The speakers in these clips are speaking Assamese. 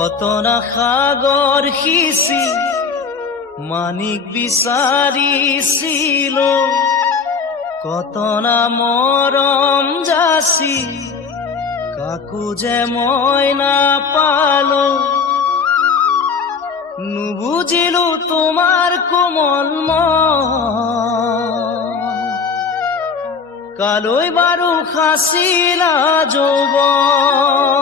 কত না সাগৰ সিঁচি মানিক বিচাৰিছিল, কত না মৰম যাচি কাকো যে মই নাপালো। নুবুজিলো তোমাৰ কোমল মন, কালৈ বাৰু সাঁচিলা যৌৱন।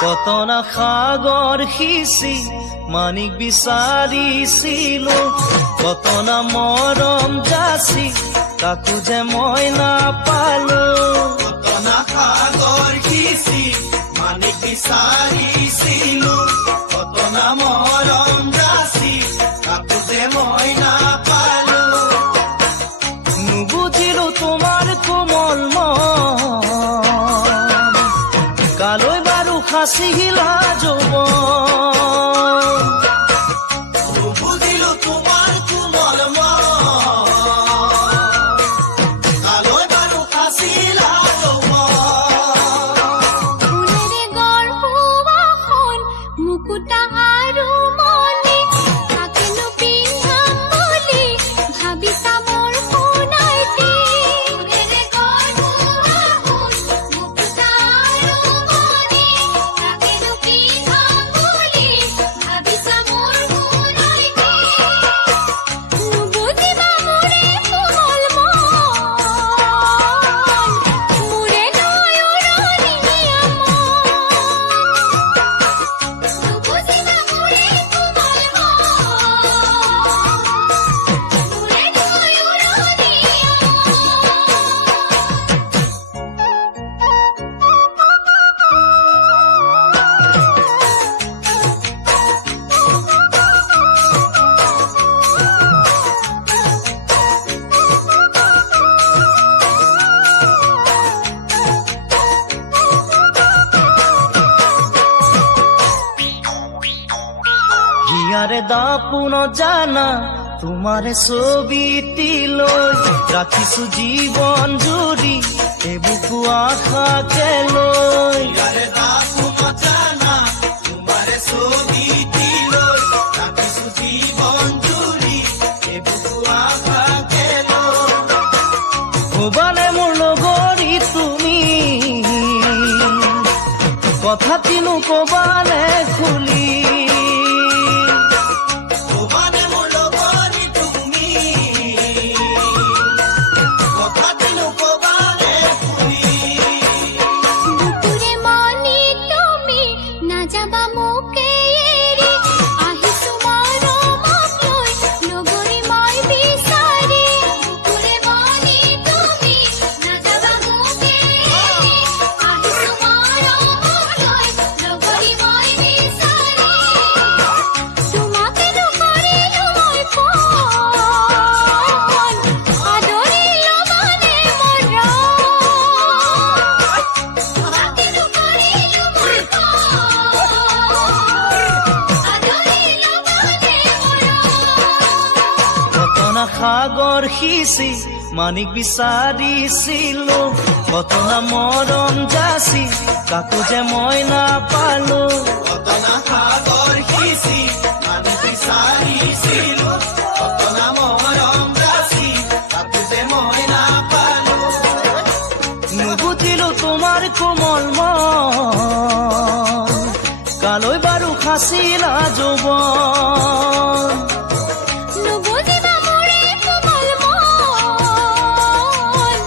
কত না সাগৰ সিঁচি মানিক বিচাৰিছিলো, কত না মৰম যাচি কাকো যে মই নাপালো। কত না সাগৰ সিঁচি মানিক বিচাৰিছিলো, কত না মৰম যাচি কাকো যে মই নাপালো। নুবুজিলো তোমাৰ কোমল মন, কালৈ বাৰু সাঁচিলা যৌৱন। নুবুজিলো তোমাৰ কোমল মন, কালৈ বাৰু সাঁচিলা যৌৱন। ফুলেৰে গঢ়োৱাখন মুকুতা আৰু মণি, তাকেনো পিন্ধাম বুলি ভাবিছা মোৰ সোণাইটি। ফুলেৰে গঢ়োৱাখন মুকুতা আৰু মণি, তাকেনো পিন্ধাম বুলি ভাবিছা মোৰ সোণাইটি। নুবুজিবা মোৰে কোমল মন, মোৰে নয়ননি নিয়ামন। নুবুজিবা মোৰে কোমল মন, মোৰে নয়ননি হিয়াৰে দাপোন জানা তোমাৰে ছবিটি লৈ ৰাখিছো জীৱন জুৰি এবুকু আশাকে লৈ। ইয়াৰে দাপোন জানা তোমাৰে ছবিটি লৈ ৰাখিছো জীৱন জুৰি এবুকু আশাকে লৈ। ভবানে মোৰ লগৰী তুমি, কথা কিনো কবানে খুলি। ভবানে মোৰ লগৰী তুমি, কথা কিনো কবানে খুলি। বুকুৰে মনি তুমি নাযাবা মোকে এৰি, আহিছো মৰমক লৈ লগৰী মই বিচাৰি। বুকুৰে মনি তুমি নাযাবা মোকে এৰি, আহিছো মৰমক লৈ লগৰী মই বিচাৰি। তোমাকেনো কৰিলো মই পণ, আদৰিলো মানে মৰম। তোমাকেনো কৰিলো মই পণ, আদৰিলো মানে মৰম। কত না সাগৰ সিঁচি মানিক বিচাৰিছিলো, কত না মৰম যাচি কাকো যে মই নাপালো। কত না সাগৰ সিঁচি মানিক বিচাৰিছিলো, কত না মৰম যাচি কাকো যে মই নাপালো। নুবুজিলো তোমাৰ কোমল মন, কালৈ বাৰু সাঁচিলা যৌৱন। নুবুজিবা মোৰে কোমল মন,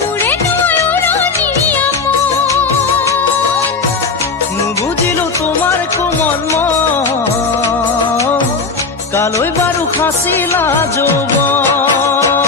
মোৰে নয়ননি নিয়ামন। নুবুজিলো তোমাৰ কোমল মন, কালৈ বাৰু সাঁচিলা যৌৱন।